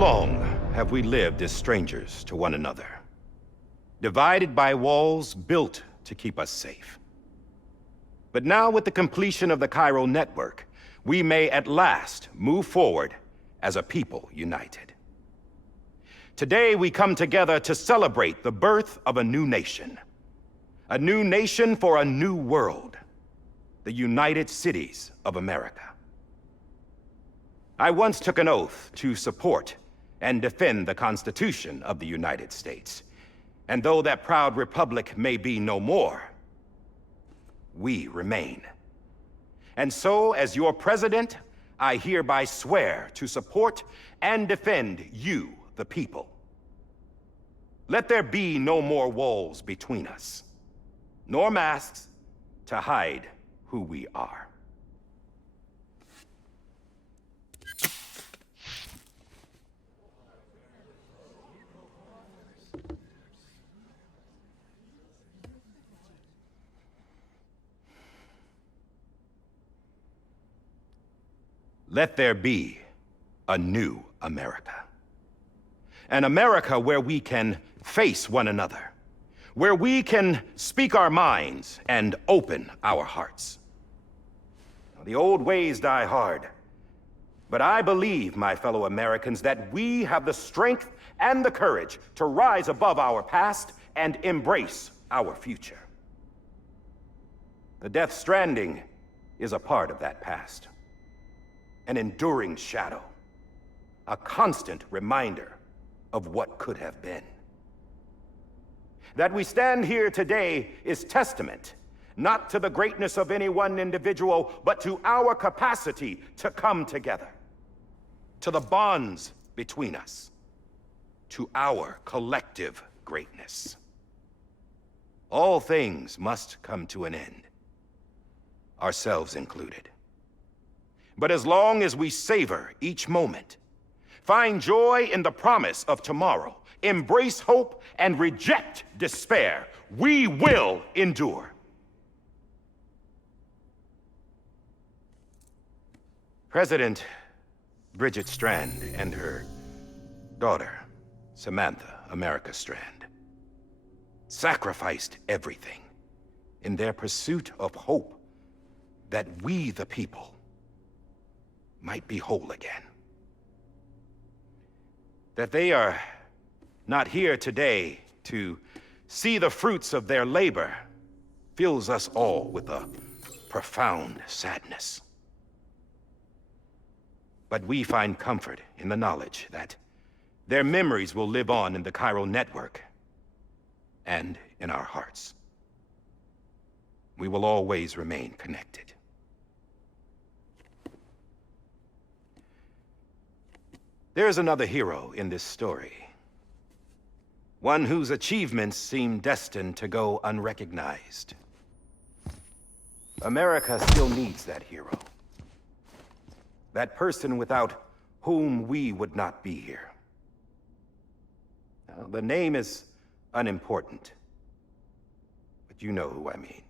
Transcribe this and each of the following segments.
long have we lived as strangers to one another, divided by walls built to keep us safe. But now, with the completion of the Cairo network, we may at last move forward as a people united. Today, we come together to celebrate the birth of a new nation. A new nation for a new world. The United Cities of America. I once took an oath to support and defend the Constitution of the United States. And though that proud republic may be no more, we remain. And so, as your president, I hereby swear to support and defend you, the people. Let there be no more walls between us, nor masks to hide who we are. Let there be a new America. An America where we can face one another, where we can speak our minds and open our hearts. The old ways die hard, but I believe, my fellow Americans, that we have the strength and the courage to rise above our past and embrace our future. The Death Stranding is a part of that past. An enduring shadow, a constant reminder of what could have been. That we stand here today is testament, not to the greatness of any one individual, but to our capacity to come together, to the bonds between us, to our collective greatness. All things must come to an end, ourselves included. But as long as we savor each moment, find joy in the promise of tomorrow, embrace hope, and reject despair, we will endure. President Bridget Strand and her daughter, Samantha America Strand, sacrificed everything in their pursuit of hope that we, the people, might be whole again. That they are not here today to see the fruits of their labor fills us all with a profound sadness. But we find comfort in the knowledge that their memories will live on in the Cairo network and in our hearts. We will always remain connected. There's another hero in this story. One whose achievements seem destined to go unrecognized. America still needs that hero. That person without whom we would not be here. Now, the name is unimportant, but you know who I mean.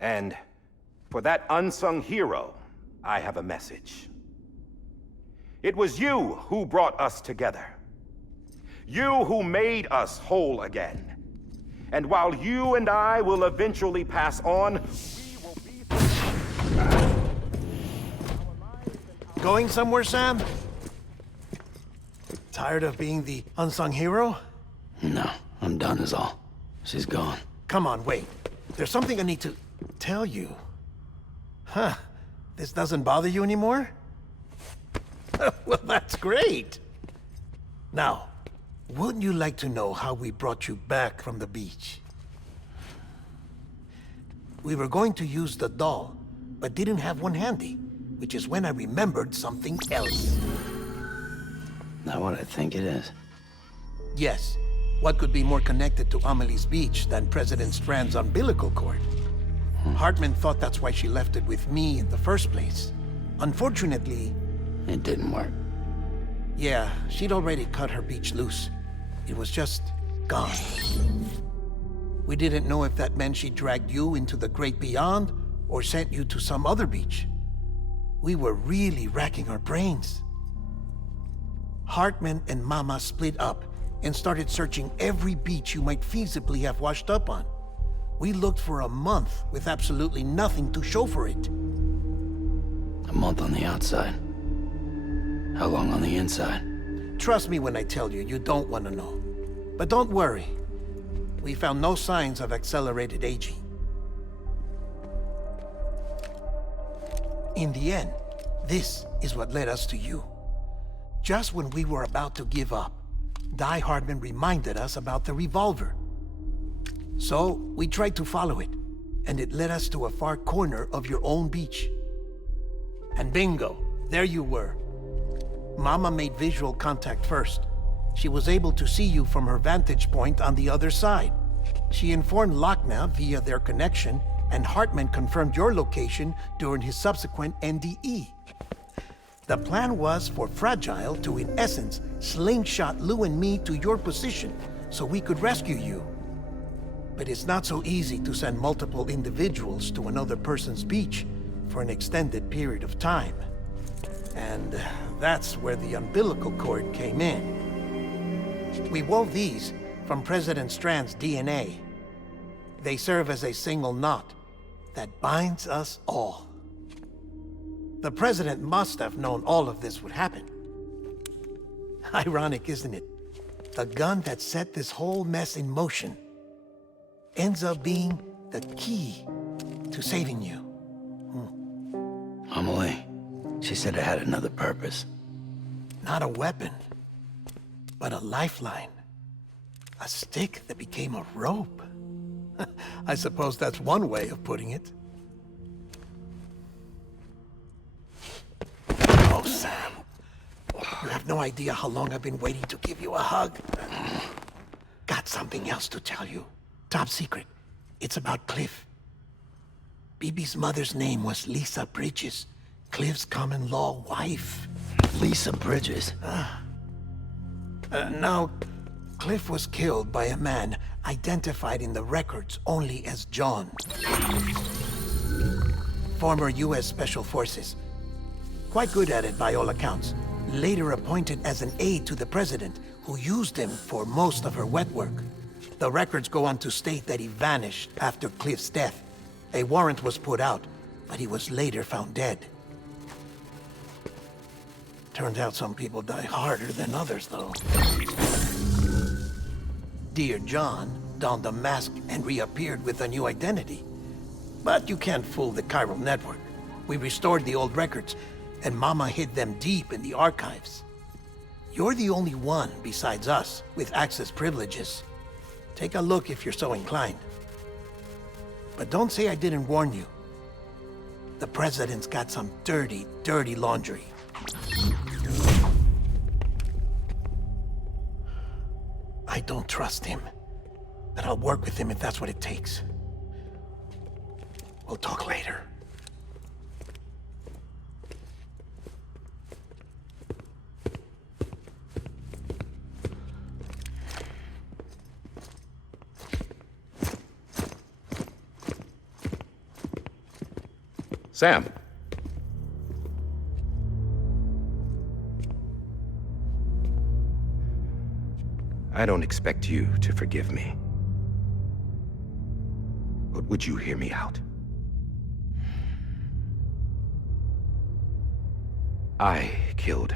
And for that unsung hero, I have a message. It was you who brought us together. You who made us whole again. And while you and I will eventually pass on, we will be... Going somewhere, Sam? Tired of being the unsung hero? No, I'm done is all. She's gone. Come on, wait. There's something I need to tell you. Huh. This doesn't bother you anymore? Well, that's great. Now, wouldn't you like to know how we brought you back from the beach? We were going to use the doll, but didn't have one handy, which is when I remembered something else. Not what I think it is. Yes. What could be more connected to Amelie's beach than President Strand's umbilical cord? Hartman thought that's why she left it with me in the first place. Unfortunately... It didn't work. Yeah, she'd already cut her beach loose. It was just gone. We didn't know if that meant she dragged you into the great beyond or sent you to some other beach. We were really racking our brains. Hartman and Mama split up and started searching every beach you might feasibly have washed up on. We looked for a month with absolutely nothing to show for it. A month on the outside. How long on the inside? Trust me when I tell you, you don't want to know. But don't worry. We found no signs of accelerated aging. In the end, this is what led us to you. Just when we were about to give up, Die Hardman reminded us about the revolver. So, we tried to follow it, and it led us to a far corner of your own beach. And bingo, there you were. Mama made visual contact first. She was able to see you from her vantage point on the other side. She informed Lochner via their connection, and Hartman confirmed your location during his subsequent NDE. The plan was for Fragile to, in essence, slingshot Lou and me to your position so we could rescue you. But it's not so easy to send multiple individuals to another person's beach for an extended period of time. And that's where the umbilical cord came in. We wove these from President Strand's DNA. They serve as a single knot that binds us all. The President must have known all of this would happen. Ironic, isn't it? The gun that set this whole mess in motion ends up being the key to saving you. Amelie, she said it had another purpose. Not a weapon, but a lifeline. A stick that became a rope. I suppose that's one way of putting it. Oh, Sam. You have no idea how long I've been waiting to give you a hug. Got something else to tell you. Top secret. It's about Cliff. Bibi's mother's name was Lisa Bridges, Cliff's common-law wife. Lisa Bridges? Now, Cliff was killed by a man identified in the records only as John. Former U.S. Special Forces. Quite good at it by all accounts. Later appointed as an aide to the president, who used him for most of her wet work. The records go on to state that he vanished after Cliff's death. A warrant was put out, but he was later found dead. Turns out some people die harder than others, though. Dear John donned a mask and reappeared with a new identity. But you can't fool the chiral network. We restored the old records, and Mama hid them deep in the archives. You're the only one, besides us, with access privileges. Take a look if you're so inclined. But don't say I didn't warn you. The president's got some dirty, dirty laundry. I don't trust him, but I'll work with him if that's what it takes. We'll talk later. Sam. I don't expect you to forgive me. But would you hear me out? I killed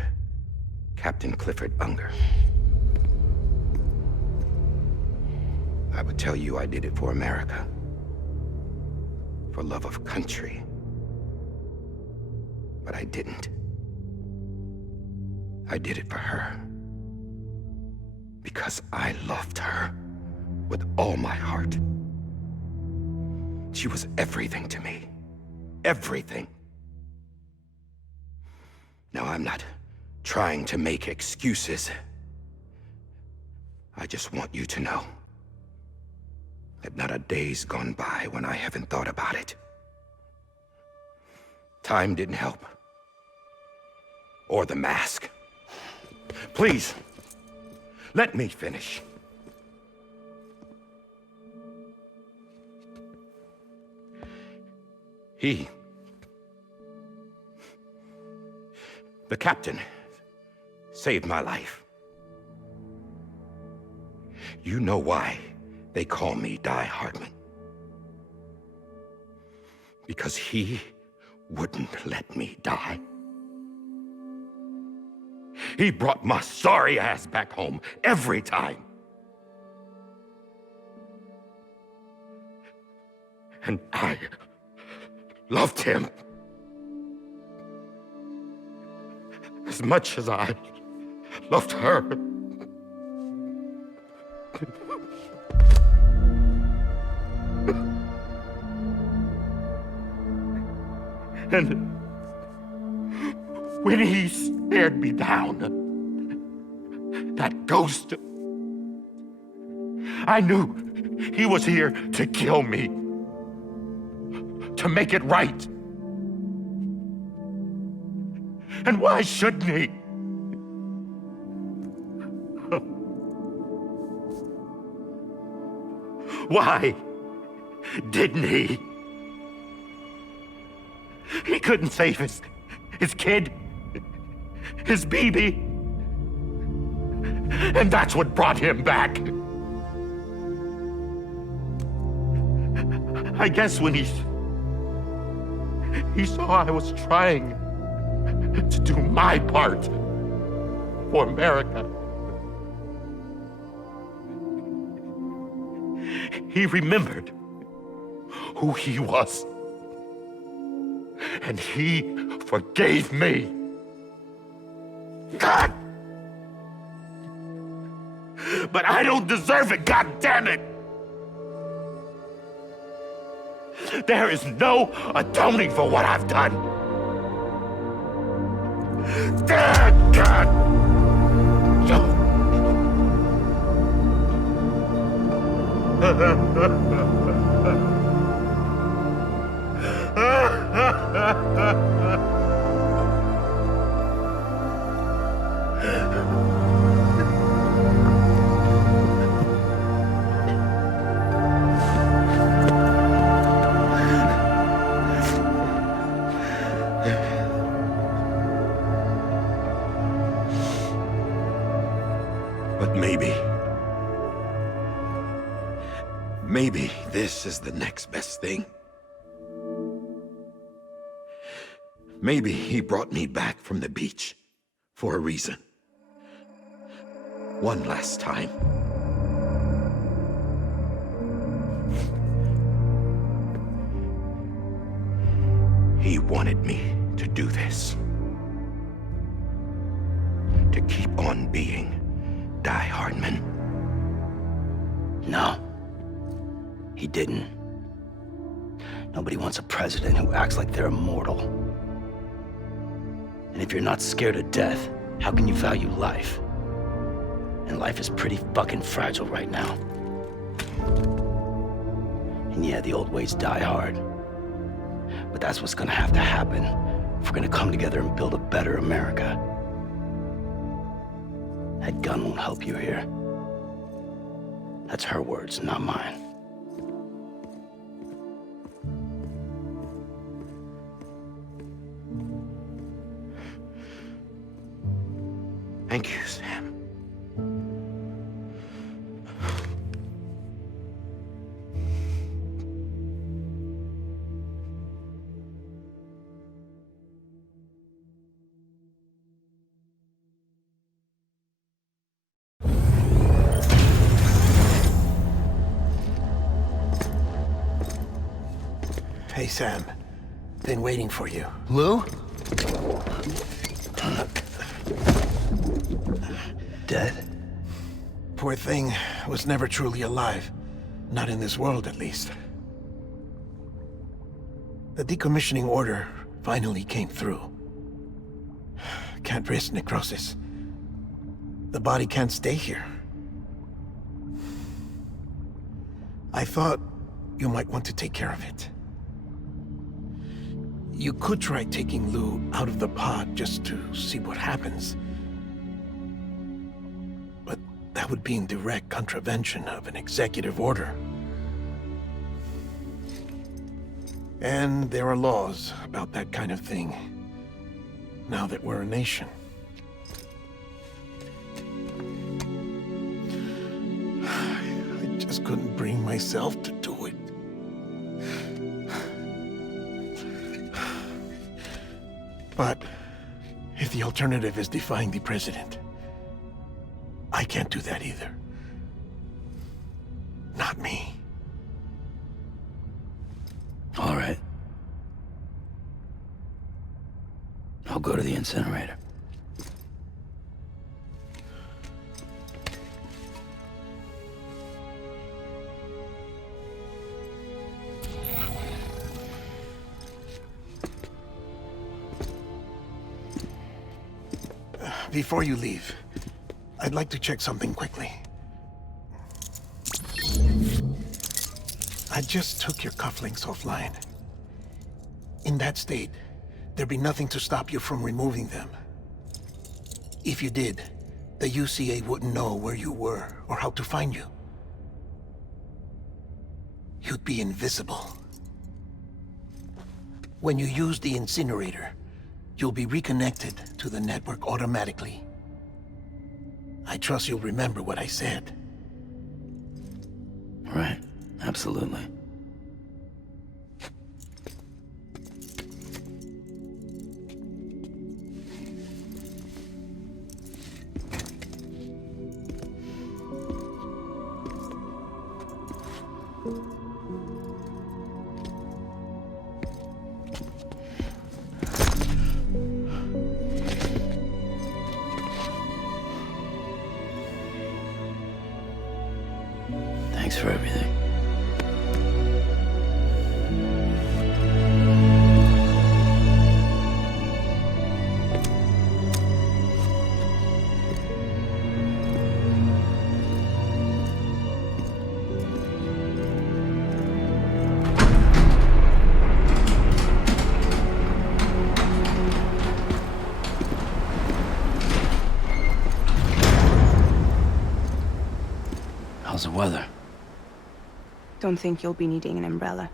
Captain Clifford Unger. I would tell you I did it for America. For love of country. But I didn't. I did it for her. Because I loved her with all my heart. She was everything to me. Everything. Now, I'm not trying to make excuses. I just want you to know that not a day's gone by when I haven't thought about it. Time didn't help. Or the mask. Please, let me finish. The captain saved my life. You know why they call me Die Hardman? Because he wouldn't let me die. He brought my sorry ass back home every time. And I loved him as much as I loved her. And when he stared me down, that ghost, I knew he was here to kill me, to make it right. And why shouldn't he? Why didn't he? He couldn't save his kid, his baby. And that's what brought him back. I guess when he saw I was trying to do my part for America, he remembered who he was. And he forgave me. God! But I don't deserve it, God damn it! There is no atoning for what I've done. God! But maybe this is the next best thing. Maybe he brought me back from the beach for a reason. One last time. He wanted me to do this. To keep on being Die Hardman. No, he didn't. Nobody wants a president who acts like they're immortal. And if you're not scared of death, how can you value life? And life is pretty fucking fragile right now. And yeah, the old ways die hard. But that's what's gonna have to happen if we're gonna come together and build a better America. That gun won't help you here. That's her words, not mine. Thank you, Sam. Hey, Sam. Been waiting for you. Lou? Dead? Poor thing was never truly alive. Not in this world, at least. The decommissioning order finally came through. Can't risk necrosis. The body can't stay here. I thought you might want to take care of it. You could try taking Lou out of the pod just to see what happens. But that would be in direct contravention of an executive order. And there are laws about that kind of thing, now that we're a nation. just couldn't bring myself to do it. But if the alternative is defying the president, I can't do that either. Not me. All right. I'll go to the incinerator. Before you leave, I'd like to check something quickly. I just took your cufflinks offline. In that state, there'd be nothing to stop you from removing them. If you did, the UCA wouldn't know where you were or how to find you. You'd be invisible. When you use the incinerator, you'll be reconnected to the network automatically. I trust you'll remember what I said. Right. Absolutely. Thanks for everything. How's the weather? Don't think you'll be needing an umbrella.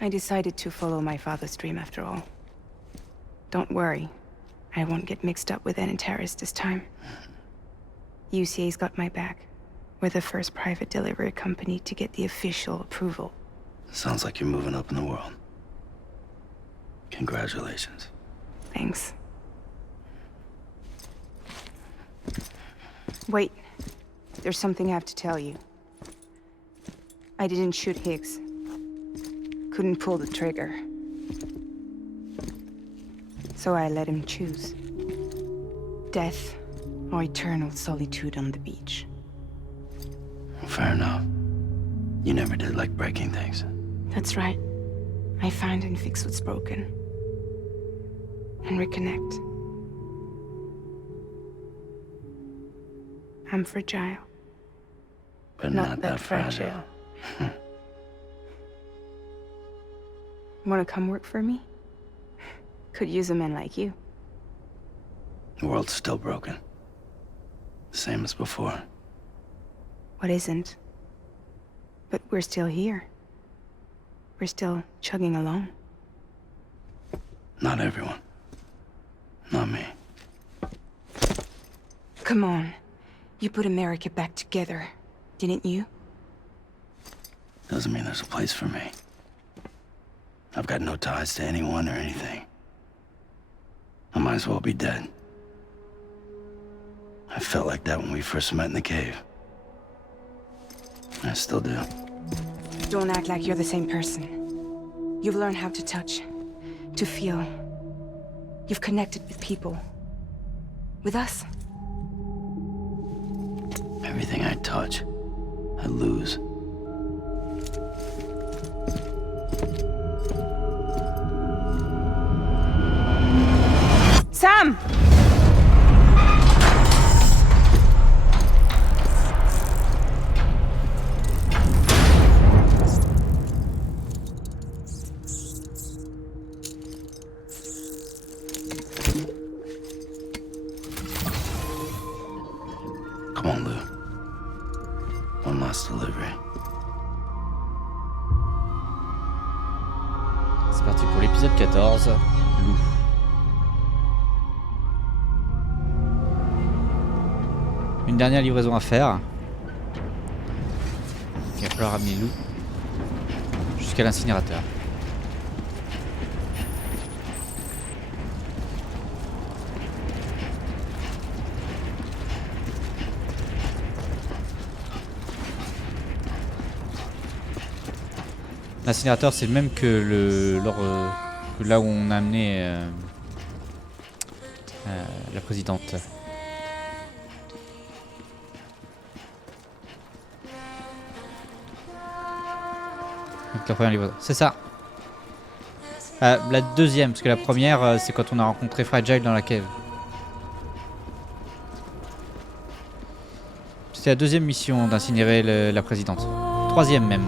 I decided to follow my father's dream after all. Don't worry, I won't get mixed up with any terrorists this time. UCA's got my back. We're the first private delivery company to get the official approval. Sounds like you're moving up in the world. Congratulations. Thanks. Wait, there's something I have to tell you. I didn't shoot Higgs. Couldn't pull the trigger. So I let him choose. Death or eternal solitude on the beach. Fair enough. You never did like breaking things. That's right. I find and fix what's broken. And reconnect. I'm fragile. But not that fragile. Wanna come work for me? Could use a man like you. The world's still broken. Same as before. What isn't? But we're still here. We're still chugging along. Not everyone. Not me. Come on. You put America back together, didn't you? Doesn't mean there's a place for me. I've got no ties to anyone or anything. I might as well be dead. I felt like that when we first met in the cave. I still do. Don't act like you're the same person. You've learned how to touch, to feel. You've connected with people. With us. Everything I touch, I lose. Sam! Come on, Lou. One last delivery. C'est parti pour l'épisode 14, Lou. une dernière livraison à faire. Il va falloir ramener Lou jusqu'à l'incinérateur. L'incinérateur, c'est le même que que là où on a amené la présidente. Donc la première livraison, c'est ça. La deuxième, parce que la première, c'est quand on a rencontré Fragile dans la cave. C'était la deuxième mission d'incinérer la présidente. Troisième même,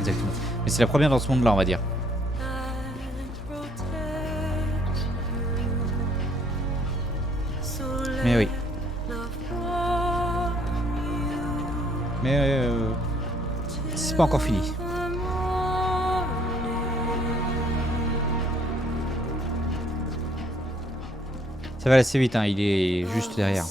exactement. Mais c'est la première dans ce monde-là, on va dire. Mais oui. Mais c'est pas encore fini. Ça va assez vite, hein, il est juste derrière.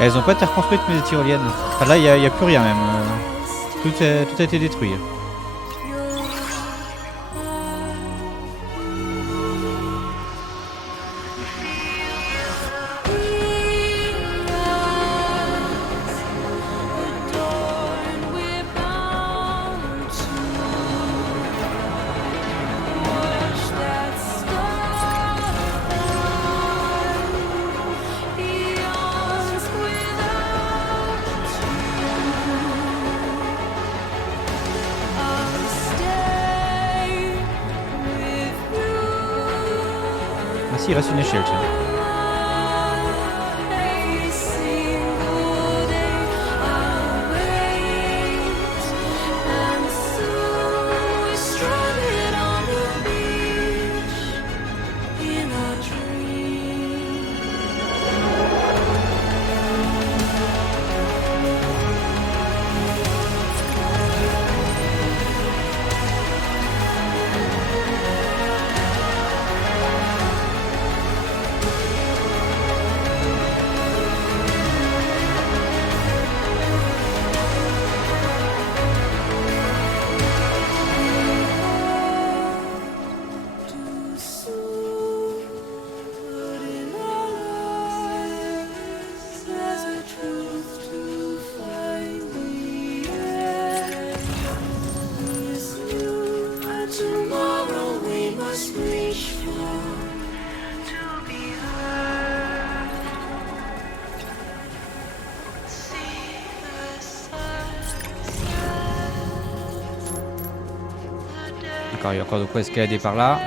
Elles ont pas été reconstruites mes tyroliennes. Enfin là il y a plus rien même. Tout a été détruit. Ah si, il reste une échelle, tiens. D'accord, il y a encore de quoi escalader par là.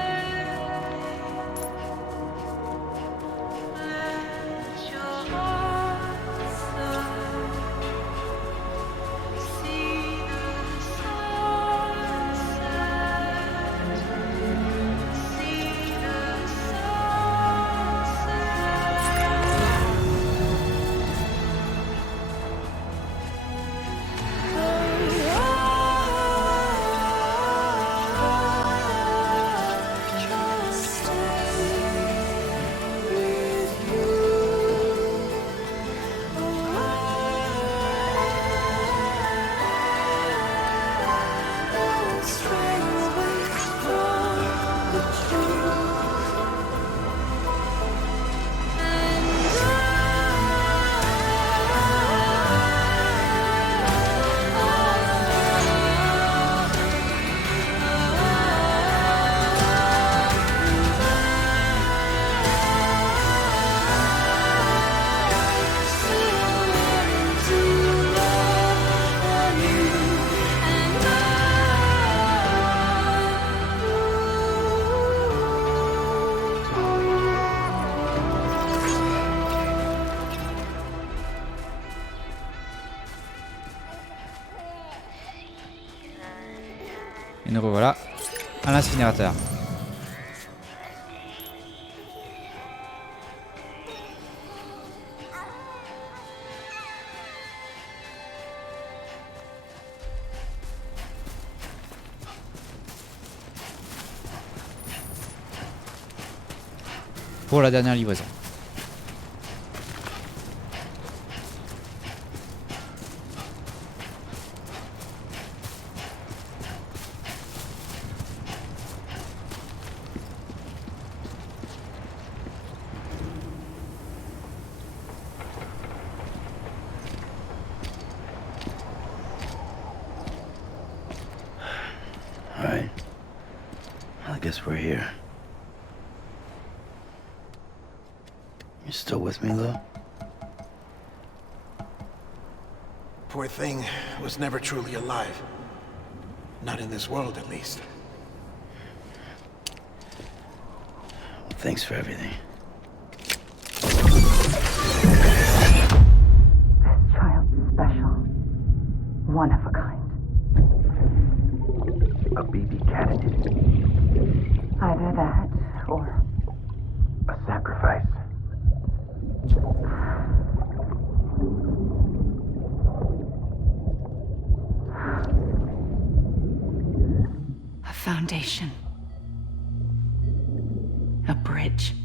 Et nous revoilà à l'incinérateur. Pour la dernière livraison. All right. I guess we're here. You still with me, Lou? Poor thing was never truly alive. Not in this world, at least. Well, thanks for everything. Child's special. One of a kind. A BB candidate. Either that, or A sacrifice. a foundation. A bridge.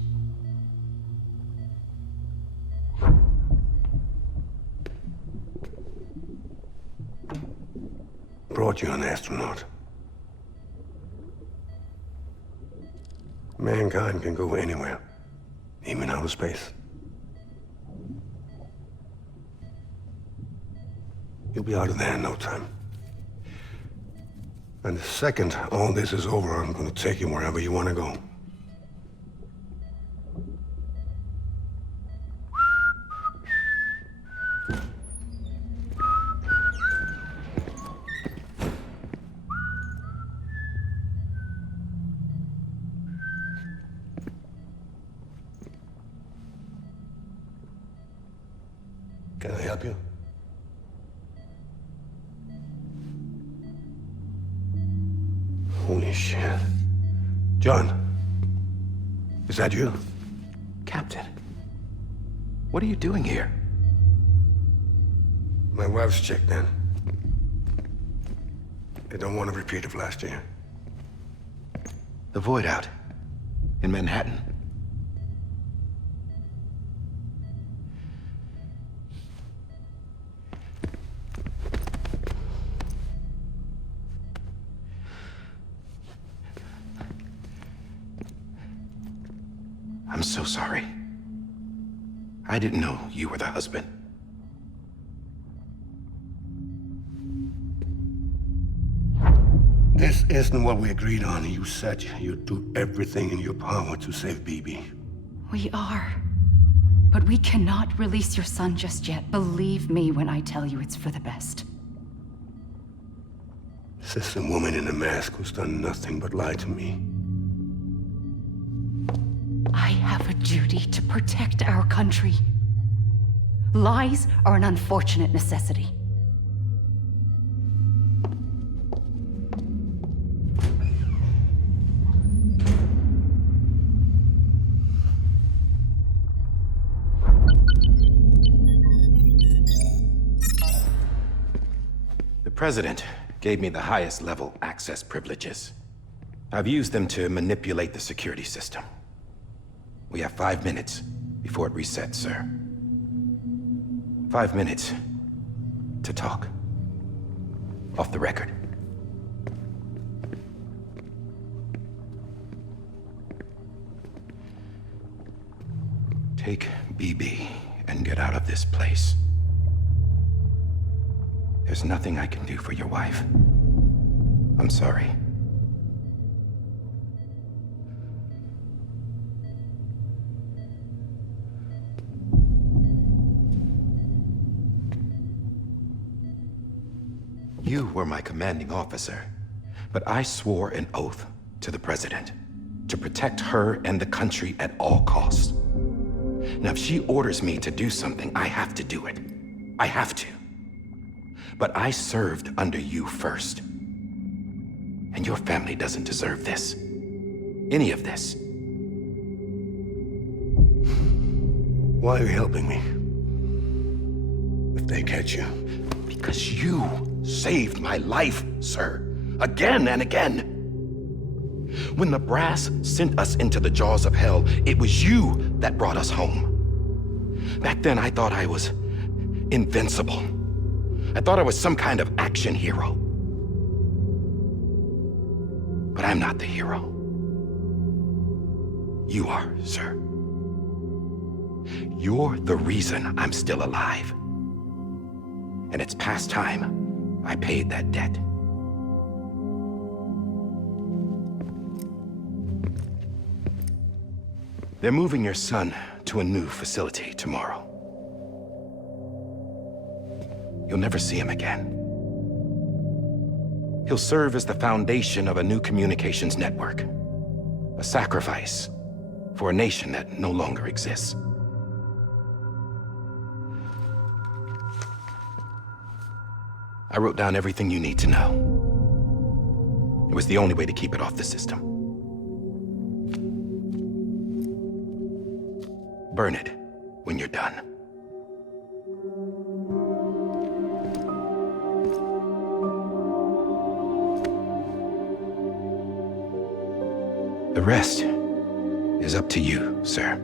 Brought you an astronaut. Mankind can go anywhere, even outer space. You'll be out of there in no time. And the second all this is over, I'm gonna take you wherever you wanna go. Can I help you? Holy shit. John, is that you? Captain, what are you doing here? My wife's checked in. They don't want a repeat of last year. The void out. In Manhattan. I'm so sorry. I didn't know you were the husband. This isn't what we agreed on. You said you'd do everything in your power to save BB. We are. But we cannot release your son just yet. Believe me when I tell you it's for the best. This is a woman in a mask who's done nothing but lie to me. I have a duty to protect our country. Lies are an unfortunate necessity. The President gave me the highest level access privileges. I've used them to manipulate the security system. We have 5 minutes before it resets, sir. 5 minutes to talk. Off the record. Take BB and get out of this place. There's nothing I can do for your wife. I'm sorry. You were my commanding officer, but I swore an oath to the President to protect her and the country at all costs. Now, if she orders me to do something, I have to do it. I have to. But I served under you first. And your family doesn't deserve this. Any of this. Why are you helping me? If they catch you. Because you saved my life, sir. Again and again. When the brass sent us into the jaws of hell, it was you that brought us home. Back then, I thought I was invincible. I thought I was some kind of action hero. But I'm not the hero. You are, sir. You're the reason I'm still alive. And it's past time I paid that debt. They're moving your son to a new facility tomorrow. You'll never see him again. He'll serve as the foundation of a new communications network. A sacrifice for a nation that no longer exists. I wrote down everything you need to know. It was the only way to keep it off the system. Burn it when you're done. The rest is up to you, sir.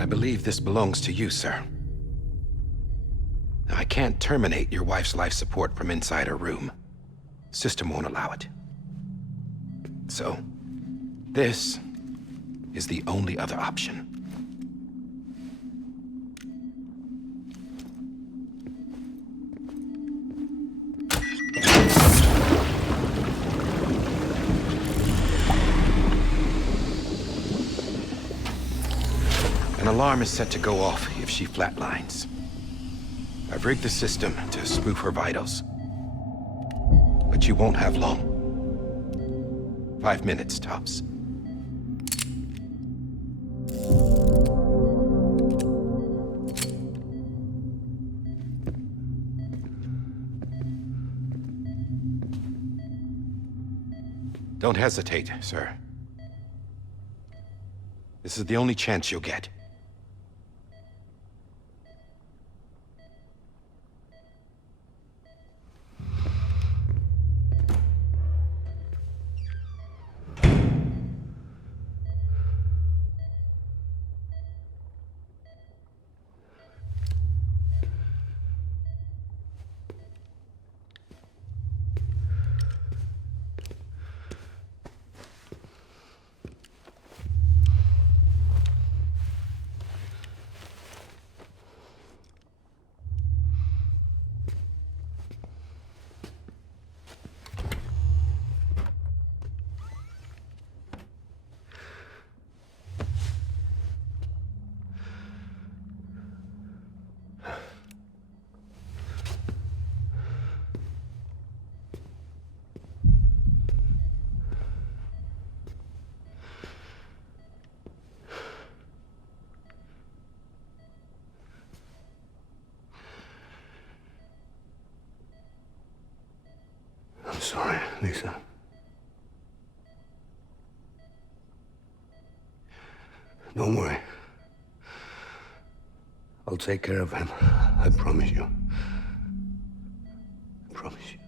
I believe this belongs to you, sir. Now, I can't terminate your wife's life support from inside her room. System won't allow it. So, this is the only other option. An alarm is set to go off if she flatlines. I've rigged the system to spoof her vitals. But you won't have long. 5 minutes, tops. Don't hesitate, sir. This is the only chance you'll get. I'm sorry, Lisa. Don't worry. I'll take care of him. I promise you. I promise you.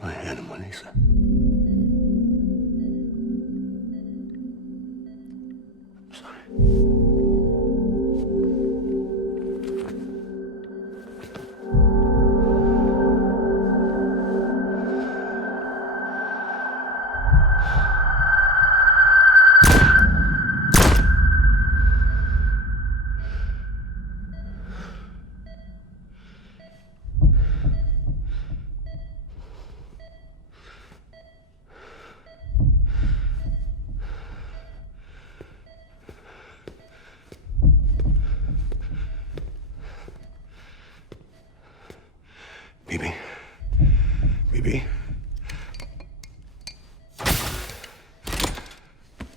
My animal, Lisa. I'm sorry.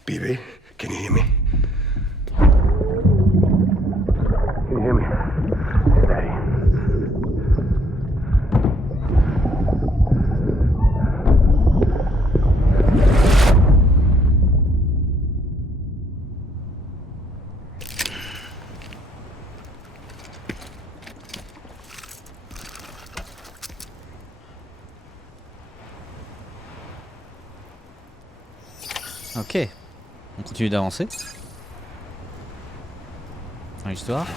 Pepe, can you hear me? Can you hear me? Steady. Ok. On continue d'avancer. Dans l'histoire.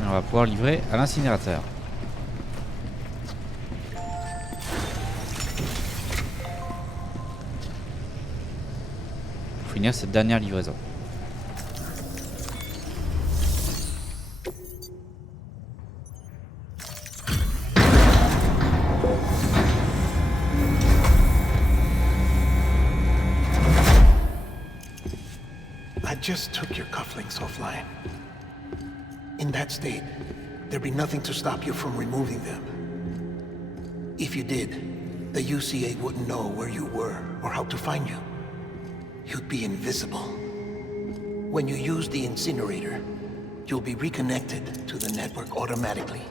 Et on va pouvoir livrer à l'incinérateur. Pour finir cette dernière livraison. I just took your cufflinks offline. In that state, there'd be nothing to stop you from removing them. If you did, the UCA wouldn't know where you were or how to find you. You'd be invisible. When you use the incinerator, you'll be reconnected to the network automatically.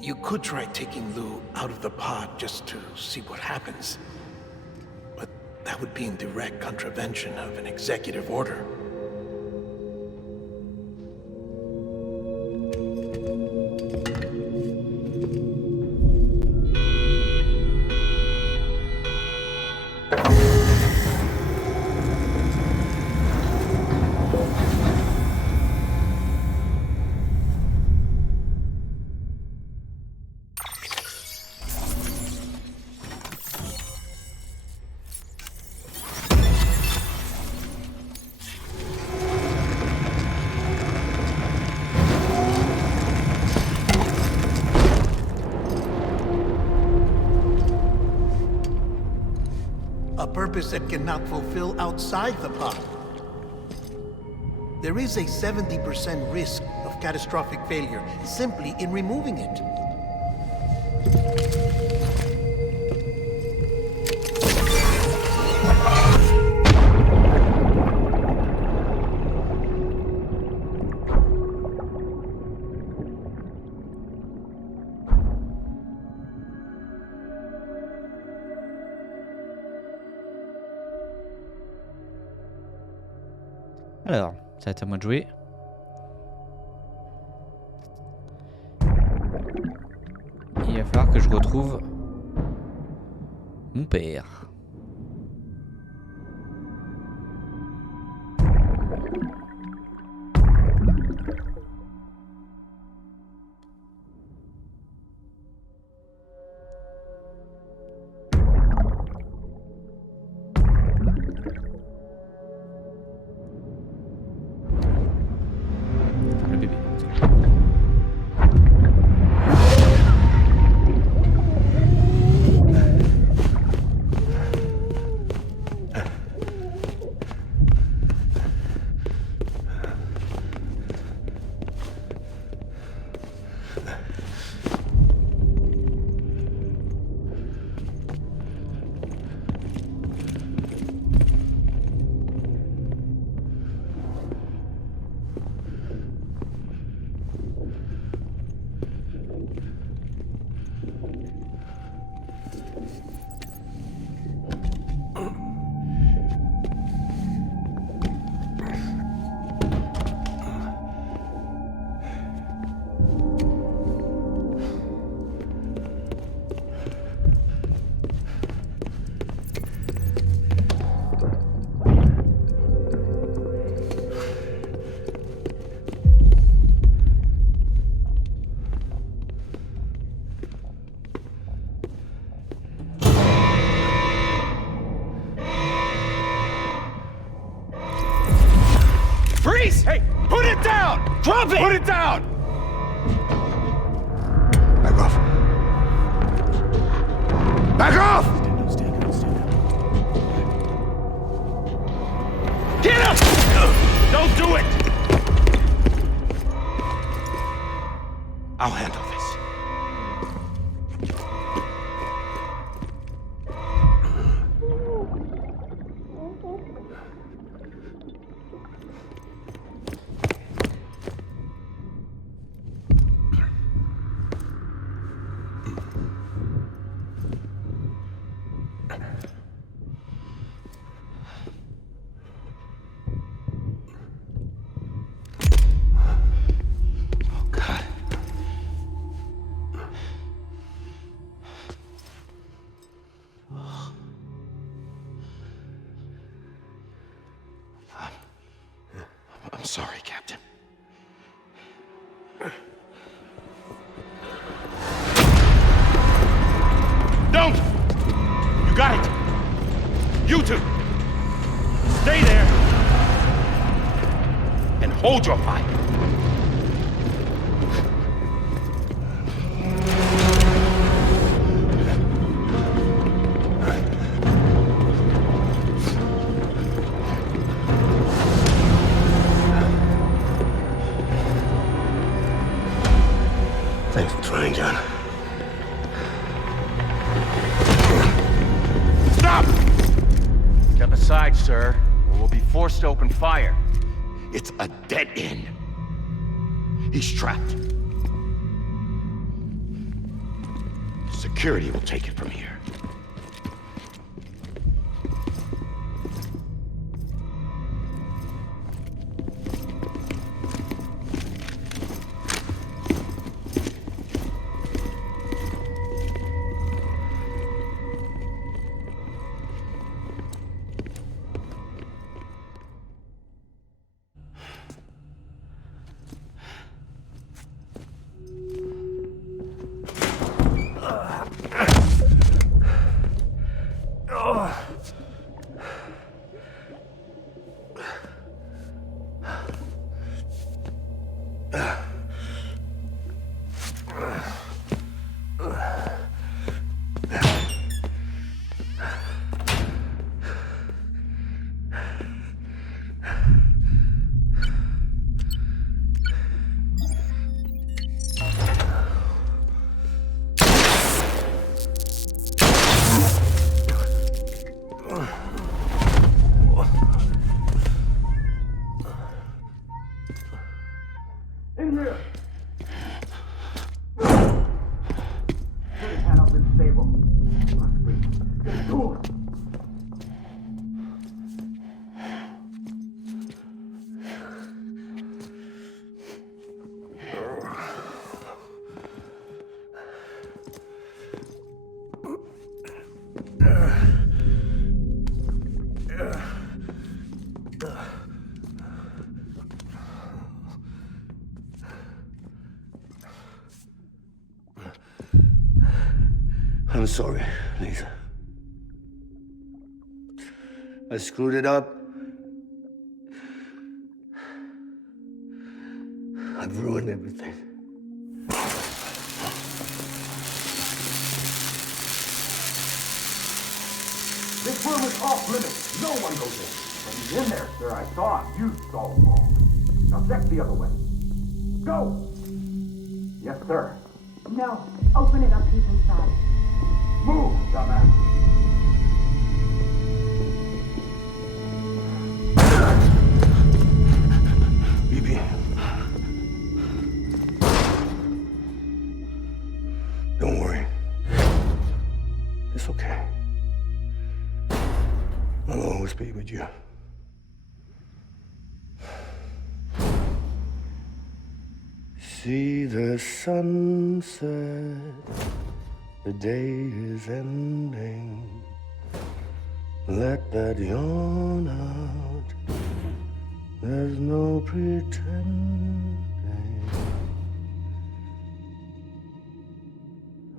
You could try taking Lou out of the pod just to see what happens. But that would be in direct contravention of an executive order. A purpose that cannot fulfill outside the pod. There is a 70% risk of catastrophic failure simply in removing it. Alors, ça va être à moi de jouer. Il va falloir que je retrouve mon père. Le bébé. Freeze! Hey, put it down! Drop it! Put it down! Back off. Back off! Get up! Don't do it! I'll handle this. I'm sorry, Captain. Don't! You got it! You two! Stay there! And hold your fire! Thanks for trying, John. Stop! Step aside, sir, or we'll be forced to open fire. It's a dead end. He's trapped. Security will take it from here. I'm sorry, Lisa. I screwed it up. I've ruined everything. This room is off limits. No one goes in. When he's in there, sir, I saw him. You saw him wrong. Now check the other way. Go! Yes, sir. No. Open it up. He's inside. Move, dumbass. BB. Don't worry. It's okay. I'll always be with you. See the sunset, the day is ending. Let that yawn out, there's no pretending.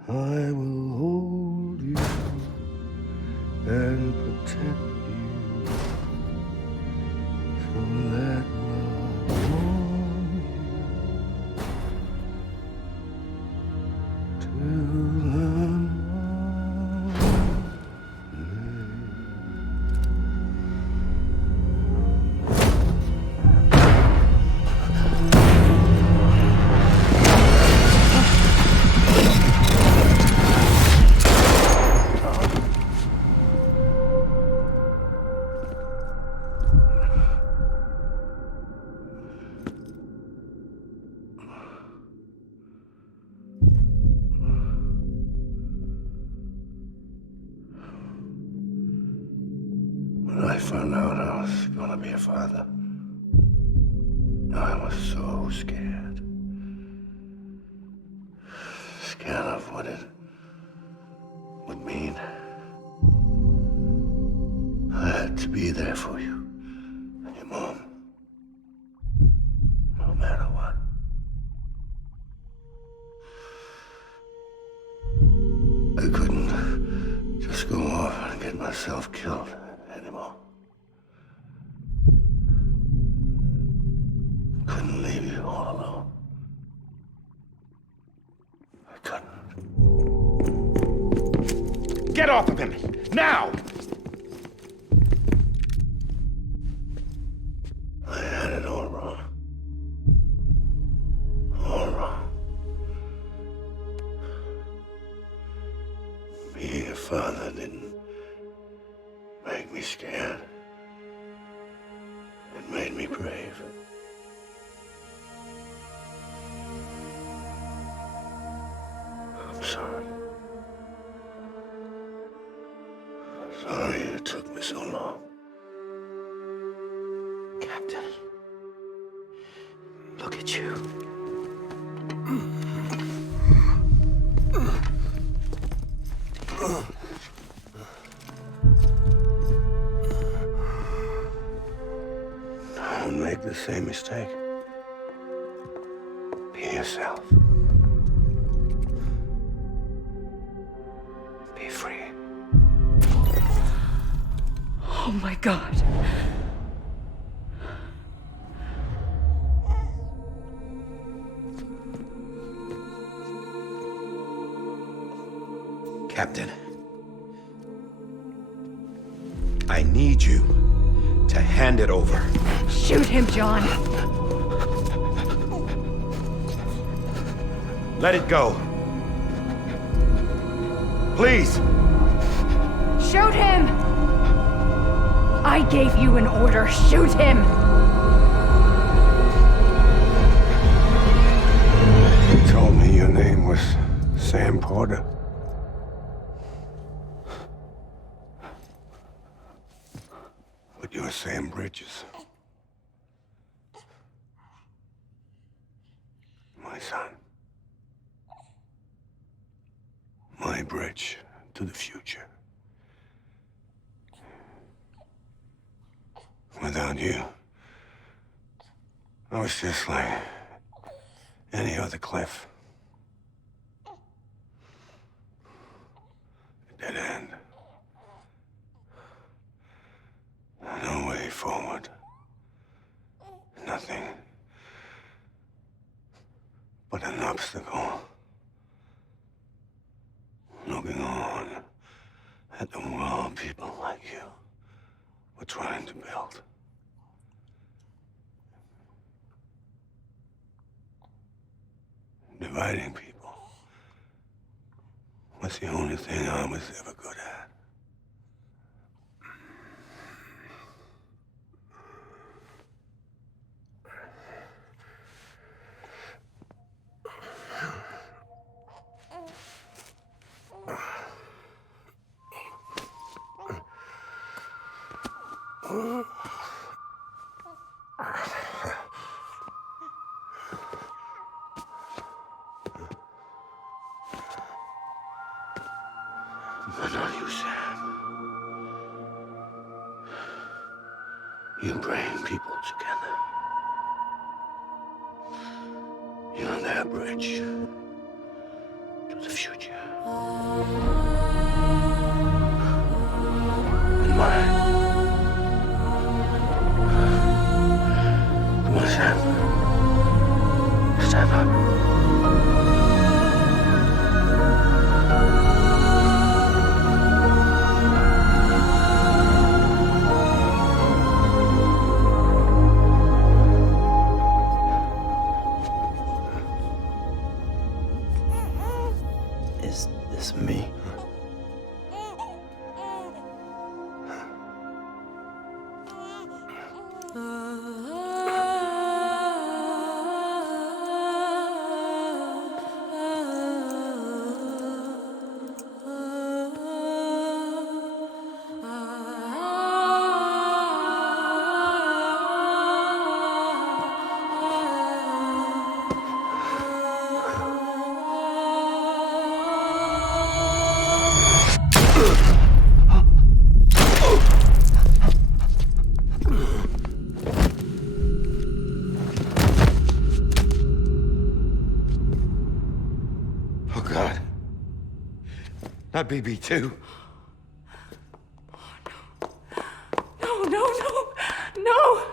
I will hold you and protect you. So let love warm you till the morning. When I found out I was gonna be a father, I was so scared. Scared of what it would mean. I had to be there for you and your mom, no matter what. I couldn't just go off and get myself killed anymore. Couldn't leave you all alone. I couldn't. Get off of him! Now! I had it all wrong. All wrong. Being a father didn't make me scared. It made me brave. I'm sorry. Sorry it took me so long. Captain, look at you. Don't make the same mistake. Be yourself. Be free. Oh my God. Captain, I need you to hand it over. Shoot him, John. Let it go. Please. Shoot him! I gave you an order. Shoot him! You told me your name was Sam Porter. But you're Sam Bridges. My son. My bridge to the future. Without you, I was just like any other Cliff. A dead end. No way forward. Nothing but an obstacle. Looking on at the world people like you were trying to build. Dividing people was the only thing I was ever good at. But not you, Sam. You bring people together. You're their bridge to the future. And mine. Come on, Sam. Stand up. Is this me? my BB too. No, no, no, no!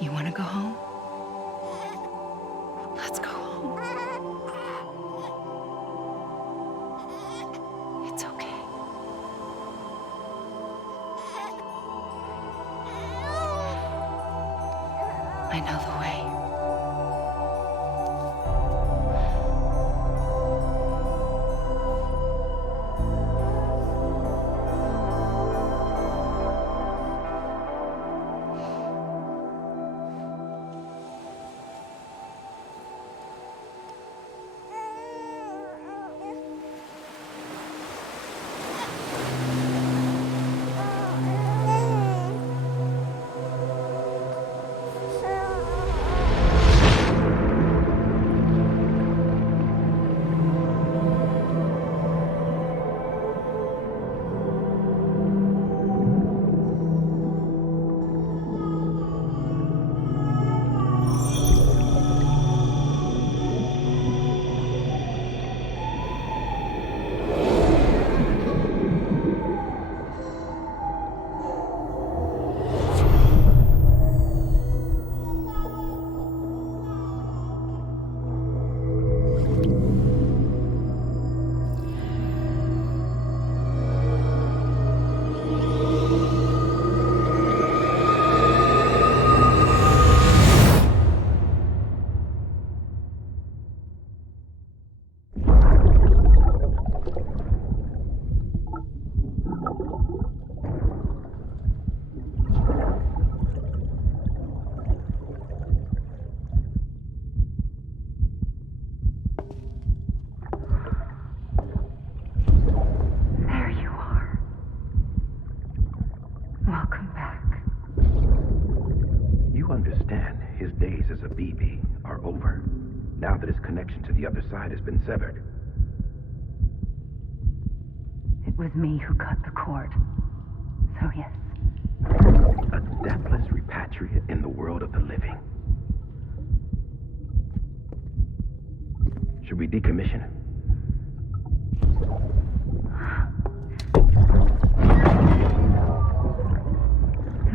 You want to go home? Let's go home. It's okay. I know the way. Now that his connection to the other side has been severed. It was me who cut the cord. So yes. A deathless repatriate in the world of the living. Should we decommission him?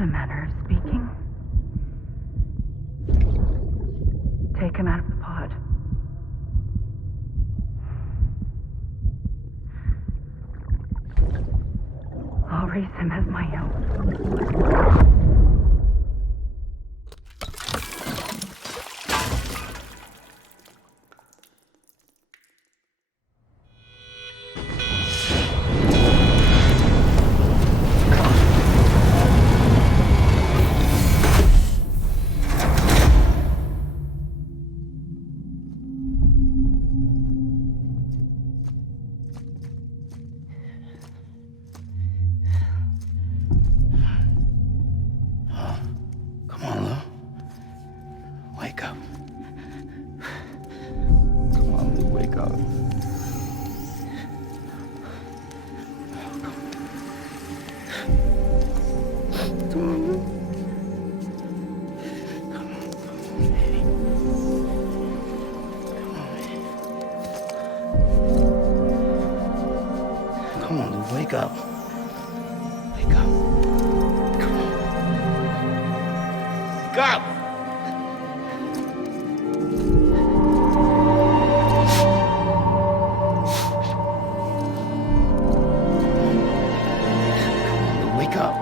manner of speaking. Take him out of the pod. I'll raise him as my own. Come on, Lou, wake up. Wake up. Come on. Wake up! Wake up.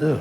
Lou.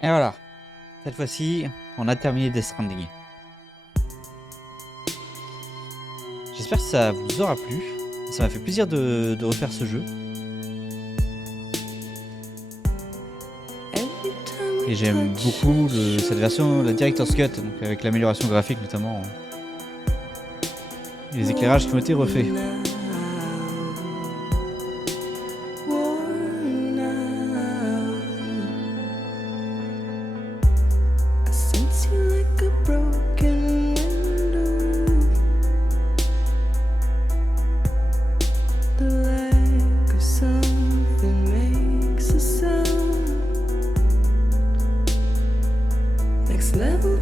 Et voilà, cette fois-ci, on a terminé Death Stranding. J'espère que ça vous aura plu. Ça m'a fait plaisir de refaire ce jeu. Et j'aime beaucoup cette version, la Director's Cut, donc avec l'amélioration graphique notamment. Et les éclairages qui ont été refaits.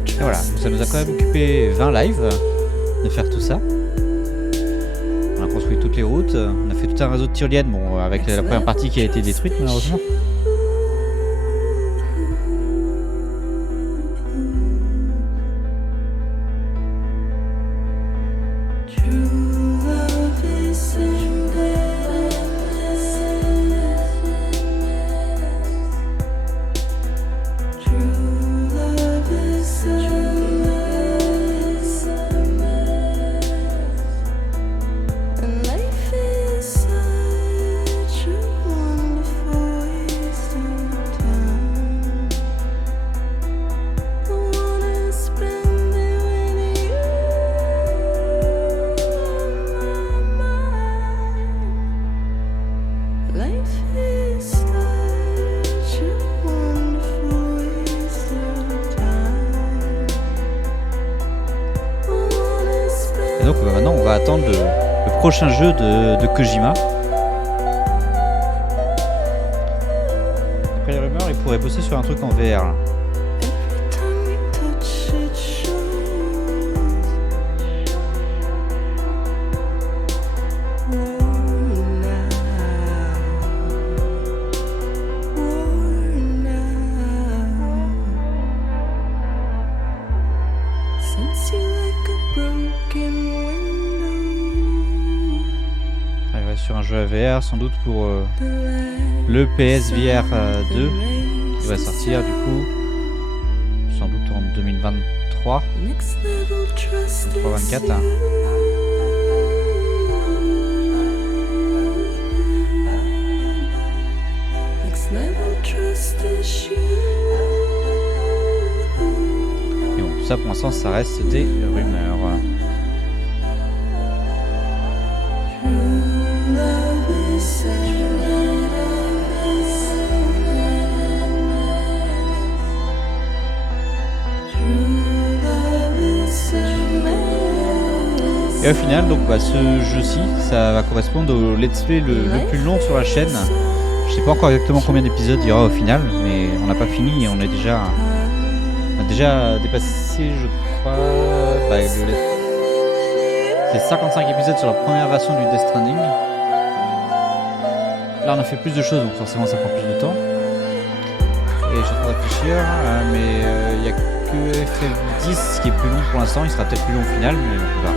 Et voilà, ça nous a quand même occupé 20 lives de faire tout ça. On a construit toutes les routes, on a fait tout un réseau de tyroliennes, bon, avec la première partie qui a été détruite malheureusement. maintenant on va attendre le prochain jeu de Kojima. D'après les rumeurs, il pourrait bosser sur un truc en VR. Là. Sur un jeu à VR, sans doute pour le PSVR 2 qui va sortir du coup sans doute en 2023 2024 hein. Et bon, tout ça pour l'instant ça reste des rumeurs. Et au final, donc, ce jeu-ci, ça va correspondre au let's play le plus long sur la chaîne. Je sais pas encore exactement combien d'épisodes il y aura au final, mais on n'a pas fini et on a déjà dépassé, je crois, c'est 55 épisodes sur la première version du Death Stranding. Là, on a fait plus de choses, donc forcément, ça prend plus de temps. Et je suis en train de réfléchir, mais il n'y a que FF10 qui est plus long pour l'instant. Il sera peut-être plus long au final, mais on verra.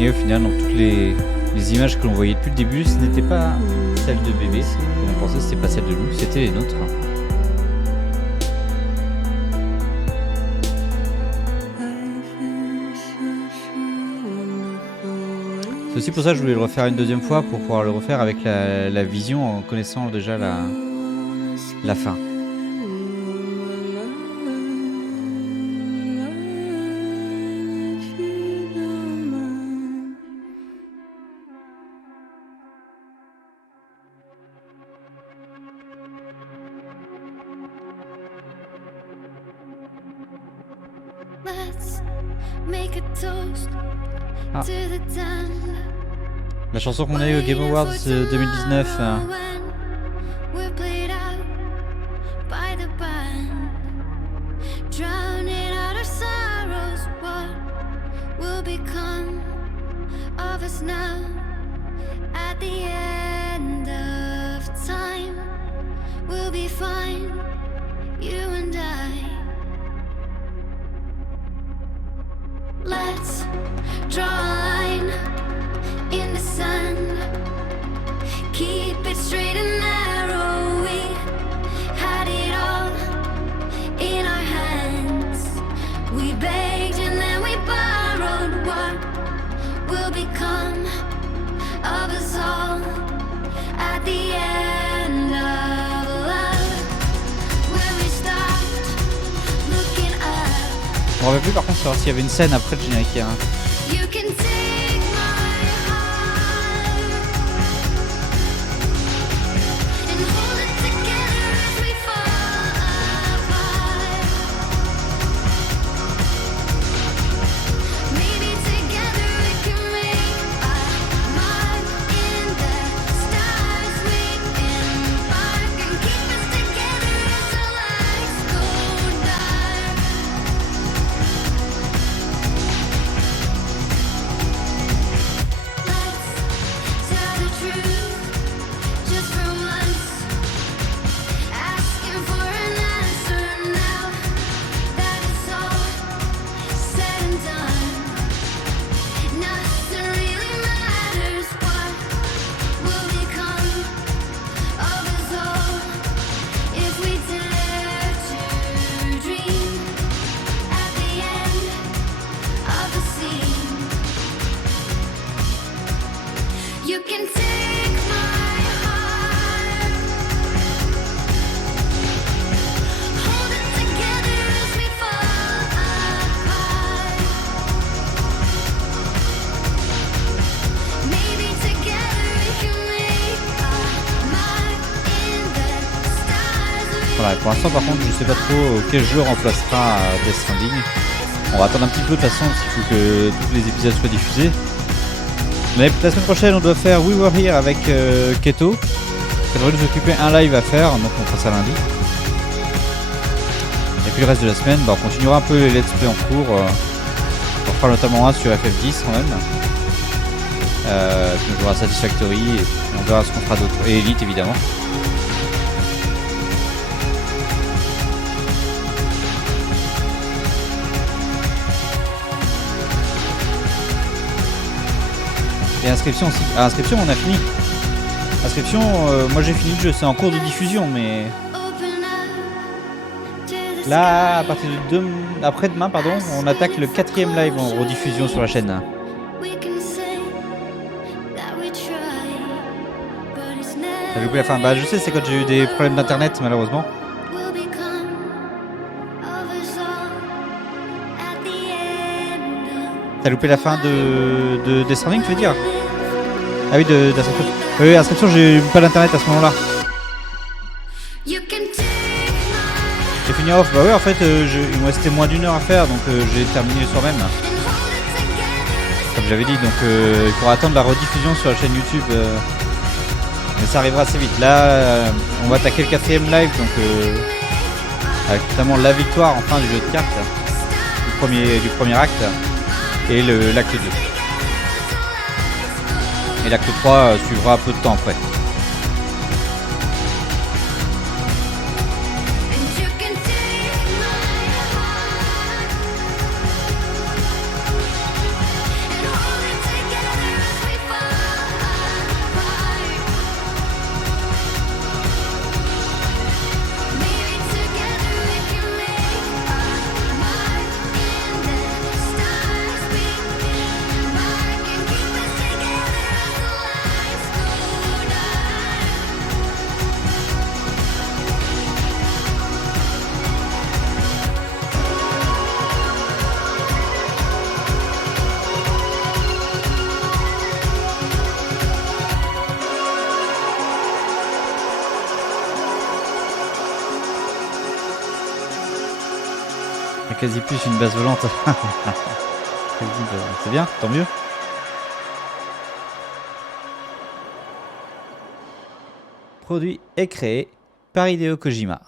Et au final, donc, toutes les images que l'on voyait depuis le début, ce n'étaient pas celles de bébé, comme on pensait, c'était pas celles de loup, c'était les nôtres. C'est aussi pour ça que je voulais le refaire une deuxième fois, pour pouvoir le refaire avec la vision en connaissant déjà la fin. Ah. La chanson qu'on a eu au Game Awards 2019. Let's draw a line in the sand. Keep it straight and narrow. We had it all in our hands. We begged and then we borrowed. What will become of us all at the end of love? Where we stopped looking up. On aurait pu par contre savoir s'il y avait une scène après le générique. Hein. You can take my heart and hold it together as we fall apart. Maybe together we can make a mark in the stars. We embark and keep us together as the lights go dark. Voilà, pour l'instant par contre je sais pas trop quel jeu remplacera Death Stranding. On va attendre un petit peu de toute façon parce qu'il faut que tous les épisodes soient diffusés. Mais la semaine prochaine on doit faire We Were Here avec Keto. Ça devrait nous occuper un live à faire, donc on fera ça lundi. Et puis le reste de la semaine, bah, on continuera un peu les let's play en cours. On fera notamment un sur FF10 quand même. Puis on jouera Satisfactory et on verra ce qu'on fera d'autre. Et Elite évidemment. Et inscription aussi. Ah, inscription on a fini. Inscription, moi j'ai fini le jeu, c'est en cours de diffusion mais... Là, à partir de après-demain, pardon, on attaque le 4e live en rediffusion sur la chaîne. T'as loupé la fin? Bah je sais, c'est quand j'ai eu des problèmes d'internet malheureusement. T'as loupé la fin de Death Stranding, tu veux dire? Ah oui, d'Inscription. Oui, Inscription, j'ai eu pas d'internet à ce moment-là. J'ai fini off, bah ouais, en fait, il me restait moins d'1 heure à faire, donc j'ai terminé le soir même. Comme j'avais dit, donc il faudra attendre la rediffusion sur la chaîne YouTube. Mais ça arrivera assez vite. Là, on va attaquer le 4e live, donc avec notamment la victoire en fin du jeu de cartes, du premier acte, et l'acte 2. Et l'acte 3 suivra peu de temps après. Quasi plus une base volante. C'est bien, tant mieux. Produit et créé par Hideo Kojima.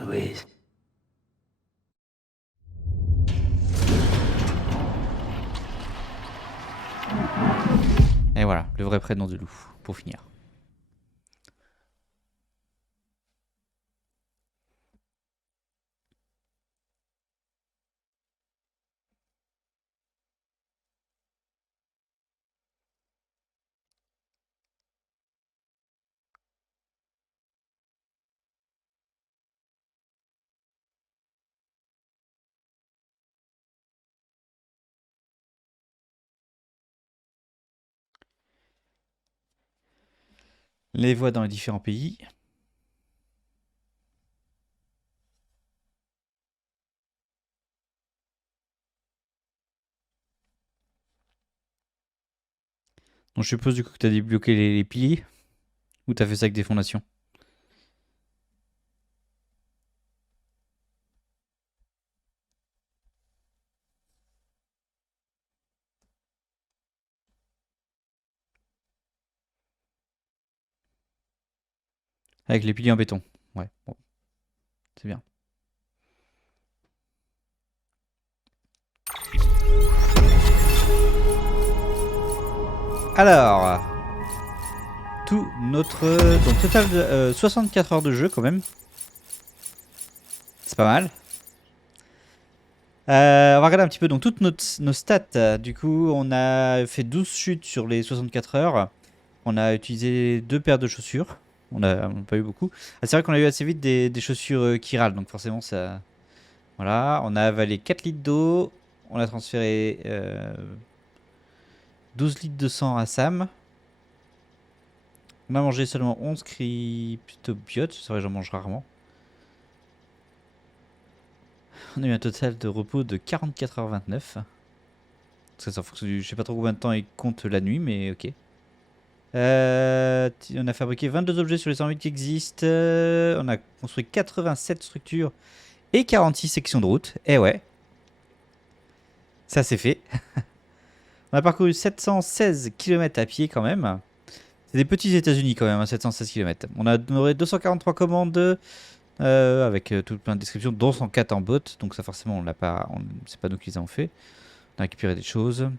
Louise. Et voilà, le vrai prénom de loup, pour finir. Les voix dans les différents pays. Donc je suppose du coup que tu as débloqué les piliers. Ou tu as fait ça avec des fondations? Avec les piliers en béton. Ouais, bon. C'est bien. Alors, tout notre... Donc total de 64 heures de jeu quand même. C'est pas mal. On va regarder un petit peu donc toutes nos stats. Du coup, on a fait 12 chutes sur les 64 heures. On a utilisé 2 paires de chaussures. On n'a pas eu beaucoup. Ah, c'est vrai qu'on a eu assez vite des chaussures qui râlent, donc forcément ça Voilà, on a avalé 4 litres d'eau. On a transféré 12 litres de sang à Sam. On a mangé seulement 11 cryptobiotes. C'est vrai, j'en mange rarement. On a eu un total de repos de 44h29. Ça, c'est en fonction du... Je sais pas trop combien de temps il compte la nuit, mais ok. On a fabriqué 22 objets sur les 108 qui existent. On a construit 87 structures et 46 sections de route. Eh ouais. Ça c'est fait. On a parcouru 716 km à pied quand même. C'est des petits États-Unis quand même, hein, 716 km. On a honoré 243 commandes avec tout plein de descriptions, dont 104 en bot. Donc ça forcément, on l'a pas, c'est pas nous qui les avons fait. On a récupéré des choses.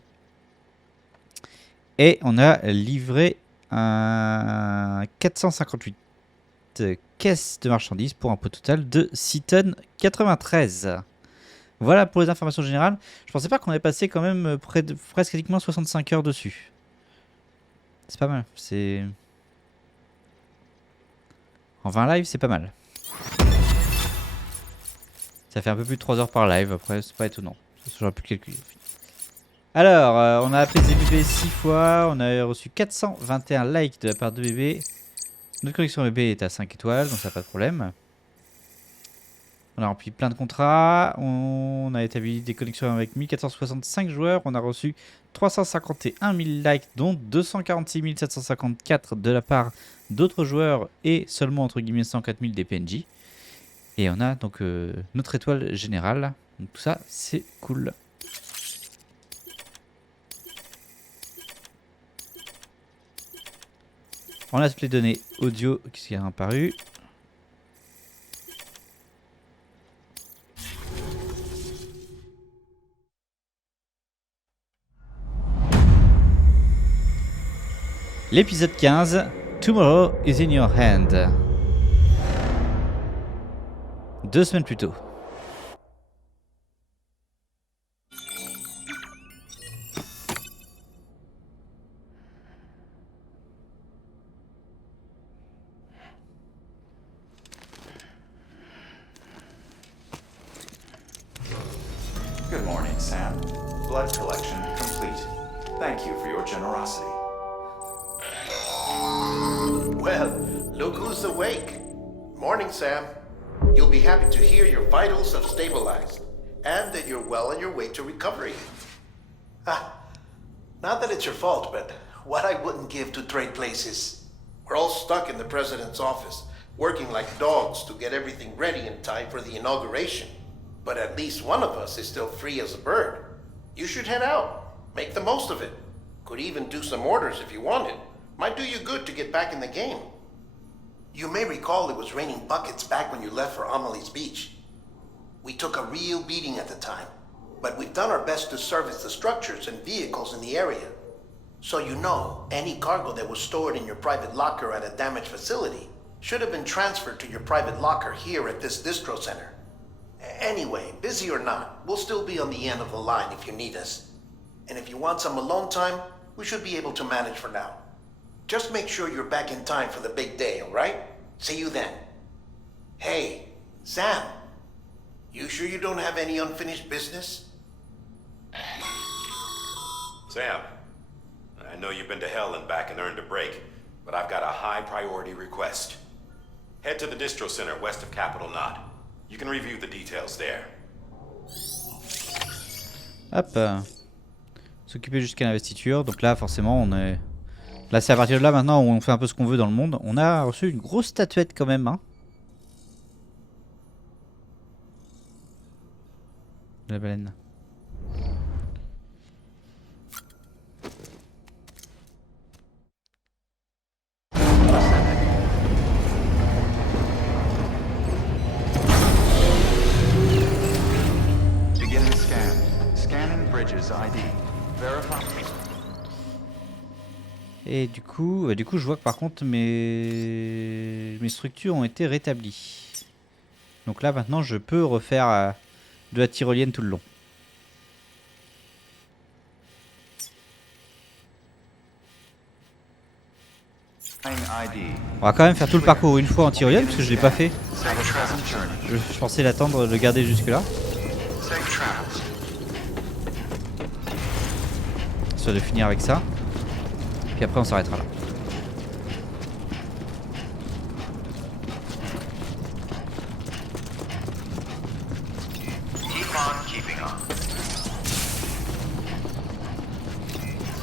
Et on a livré un 458 caisses de marchandises pour un poids total de 6 tonnes 93. Voilà pour les informations générales. Je pensais pas qu'on avait passé quand même presque pratiquement 65 heures dessus. C'est pas mal. C'est... En 20 live, c'est pas mal. Ça fait un peu plus de 3 heures par live. Après, c'est pas étonnant. J'aurais pu calculer. Alors, on a appelé des bébés 6 fois. On a reçu 421 likes de la part de bébés. Notre connexion bébé est à 5 étoiles, donc ça n'a pas de problème. On a rempli plein de contrats. On a établi des connexions avec 1465 joueurs. On a reçu 351 000 likes, dont 246 754 de la part d'autres joueurs et seulement entre guillemets 104 000 des PNJ. Et on a donc notre étoile générale. Donc tout ça, c'est cool. On a toutes les données audio qui sont apparues. L'épisode 15, Tomorrow is in your hand. 2 semaines plus tôt. Good morning, Sam. Blood collection complete. Thank you for your generosity. Well, look who's awake. Morning, Sam. You'll be happy to hear your vitals have stabilized, and that you're well on your way to recovery. Not that it's your fault, but what I wouldn't give to trade places. We're all stuck in the president's office, working like dogs to get everything ready in time for the inauguration. But at least one of us is still free as a bird. You should head out. Make the most of it. Could even do some orders if you wanted. Might do you good to get back in the game. You may recall it was raining buckets back when you left for Amelie's Beach. We took a real beating at the time, but we've done our best to service the structures and vehicles in the area. So you know, any cargo that was stored in your private locker at a damaged facility should have been transferred to your private locker here at this distro center. Anyway, busy or not, we'll still be on the end of the line if you need us. And if you want some alone time, we should be able to manage for now. Just make sure you're back in time for the big day, alright? See you then. Hey, Sam. You sure you don't have any unfinished business? Sam, I know you've been to hell and back and earned a break, but I've got a high priority request. Head to the distro center west of Capital Knot. You can review the details there. Hop. S'occuper jusqu'à l'investiture. Donc là, forcément, on est... Là, c'est à partir de là, maintenant, où on fait un peu ce qu'on veut dans le monde. On a reçu une grosse statuette quand même, hein. La baleine. Beginning scan. Scanning bridges ID. Verify. Et du coup, je vois que par contre mes structures ont été rétablies. Donc là maintenant je peux refaire de la tyrolienne tout le long. On va quand même faire tout le parcours une fois en tyrolienne parce que je l'ai pas fait. Je pensais l'attendre, le garder jusque là. Soit de finir avec ça. Puis après on s'arrêtera là. Keep on keeping on.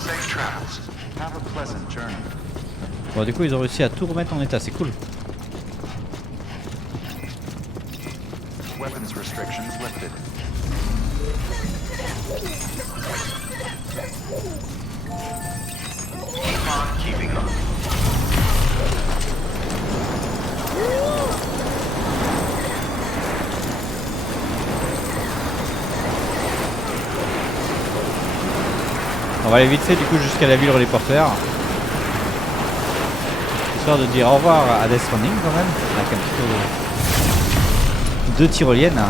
Safe travels. Have a pleasant journey. Bon, du coup ils ont réussi à tout remettre en état, c'est cool. Weapons restrictions lifted. Keep on keeping on. On va aller vite fait du coup jusqu'à la ville reléporteur. Histoire de dire au revoir à Death Stranding quand même. Avec un petit peu de tyroliennes.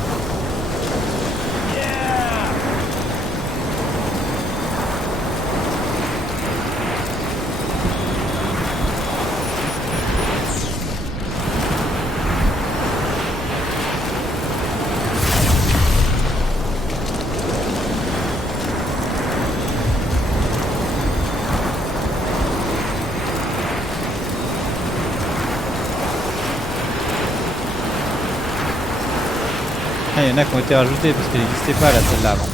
Ah, il y en a qui ont été rajoutés parce qu'elle n'existait pas la celle-là avant.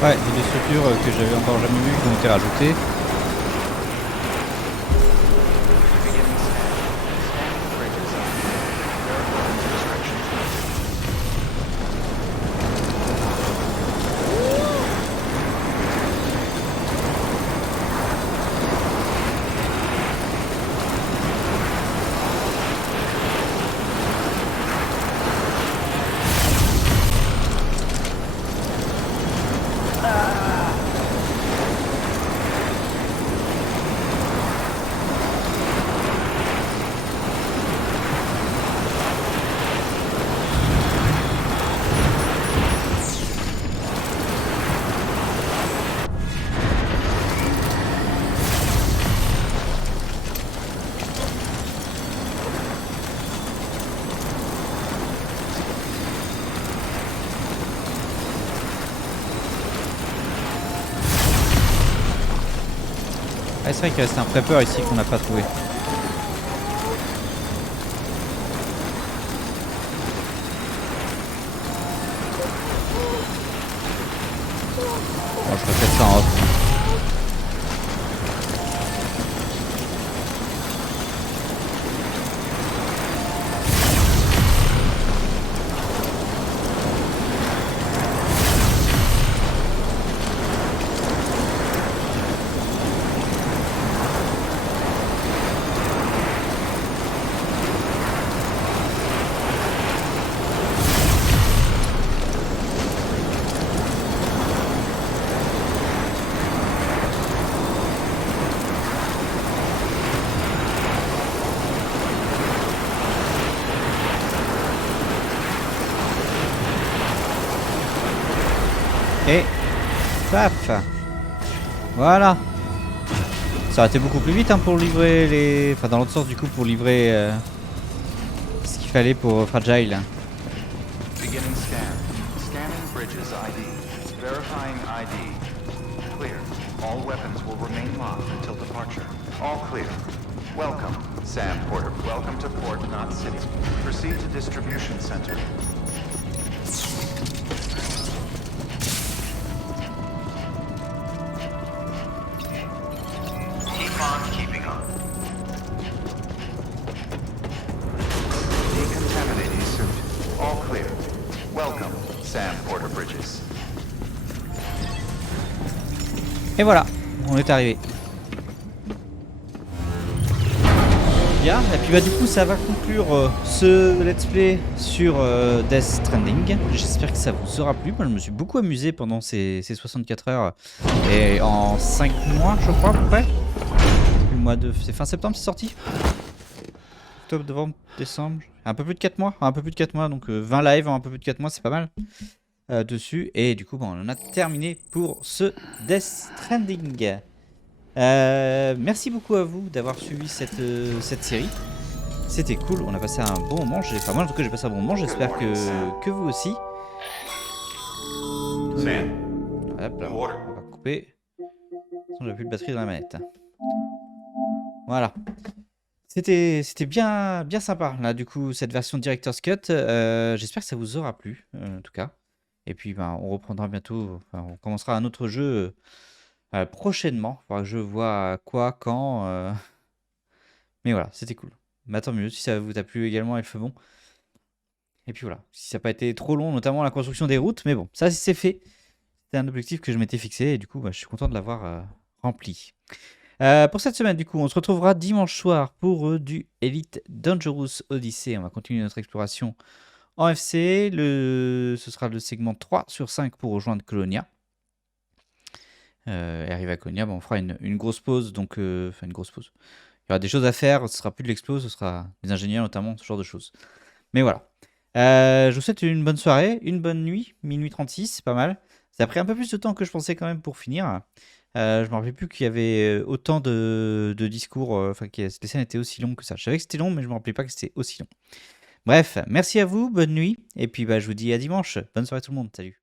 Ouais, et des structures que j'avais encore jamais vues qui ont été rajoutées. Ah, c'est vrai qu'il reste un peuppeup ici qu'on n'a pas trouvé. Bon, je ferai peut-être ça en off. Et paf. Voilà. Ça aurait été beaucoup plus vite hein, pour livrer les... Enfin dans l'autre sens du coup pour livrer ce qu'il fallait pour Fragile. Beginning scan. Scanning bridges ID. Verifying ID. Clear. All weapons will remain locked until departure. All clear. Welcome, Sam Porter. Welcome to Port Knot City. Proceed to distribution center. Keep on keeping on. Decontaminating suit. All clear. Welcome, Sam Porter Bridges. Et voilà, on est arrivé. Bien, et puis bah du coup ça va conclure ce let's play sur Death Stranding. J'espère que ça vous aura plu. Moi je me suis beaucoup amusé pendant ces 64 heures et en 5 mois je crois à peu près. Le mois de... C'est fin septembre c'est sorti. Octobre, novembre, décembre. Un peu plus de 4 mois. Un peu plus de 4 mois, donc 20 lives en un peu plus de 4 mois c'est pas mal. Dessus. Et du coup bon, on en a terminé pour ce Death Stranding. Merci beaucoup à vous d'avoir suivi cette série. C'était cool, on a passé un bon moment. Enfin, moi en tout cas j'ai passé un bon moment, j'espère que vous aussi. Hop là, on va couper. J'ai plus de batterie dans la manette. Voilà. C'était bien sympa là du coup cette version Director's Cut. J'espère que ça vous aura plu en tout cas. Et puis ben, on reprendra bientôt, enfin, on commencera un autre jeu prochainement. Il faudra que je vois quoi, quand. Mais voilà, c'était cool. Mais tant mieux, si ça vous a plu également, il fait bon. Et puis voilà, si ça n'a pas été trop long, notamment la construction des routes, mais bon, ça c'est fait. C'était un objectif que je m'étais fixé et du coup, bah, je suis content de l'avoir rempli. Pour cette semaine, du coup, on se retrouvera dimanche soir pour du Elite Dangerous Odyssey. On va continuer notre exploration en FC. Ce sera le segment 3 sur 5 pour rejoindre Colonia. Et arrivé à Colonia, on fera une grosse pause. Donc, enfin, une grosse pause. Il y aura des choses à faire. Ce sera plus de l'explo, ce sera des ingénieurs notamment, ce genre de choses. Mais voilà. Je vous souhaite une bonne soirée, une bonne nuit. Minuit 36, c'est pas mal. Ça a pris un peu plus de temps que je pensais quand même pour finir. Je me rappelais plus qu'il y avait autant de discours, enfin que les scènes étaient aussi longues que ça. Je savais que c'était long, mais je me rappelais pas que c'était aussi long. Bref, merci à vous, bonne nuit, et puis bah, je vous dis à dimanche. Bonne soirée tout le monde, salut.